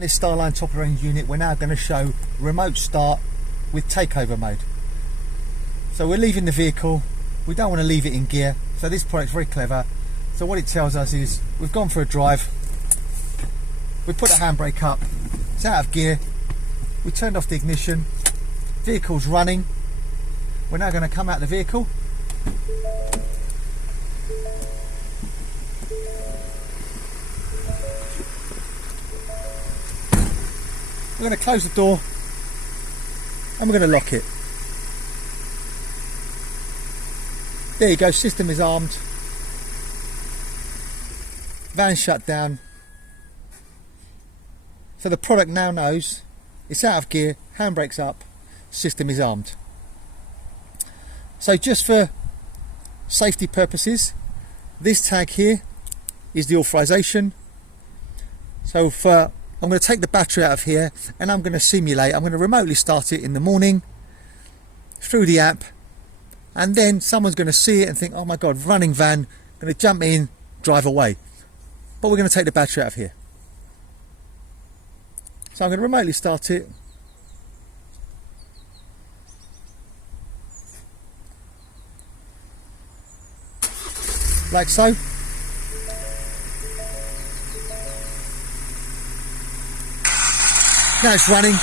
On this Starline top of the range unit, we're now going to show remote start with takeover mode. So we're leaving the vehicle, we don't want to leave it in gear, so this product's very clever. So what it tells us is, we've gone for a drive, we put the handbrake up, it's out of gear, we turned off the ignition, vehicle's running, we're now going to come out of the vehicle. We're going to close the door and we're going to lock it. There you go, system is armed, van shut down. So the product now knows it's out of gear, handbrake's up, system is armed. So just for safety purposes, this tag here is the authorization. So I'm going to take the battery out of here and I'm going to simulate, I'm going to remotely start it in the morning through the app, and then someone's going to see it and think, oh my god, running van, going to jump in, drive away. But we're going to take the battery out of here. So I'm going to remotely start it. Like so. Now it's running.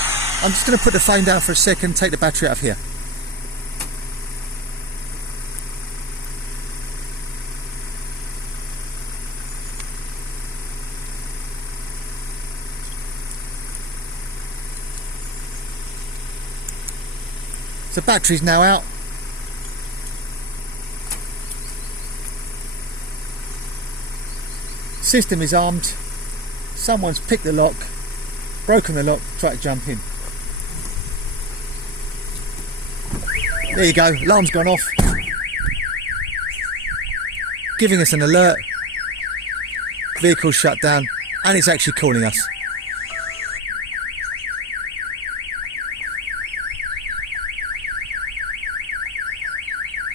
I'm just going to put the phone down for a second, take the battery out of here. So battery's now out. System is armed. Someone's picked the lock, broken the lock, try to jump in. There you go, alarm's gone off, giving us an alert, vehicle's shut down, and it's actually calling us.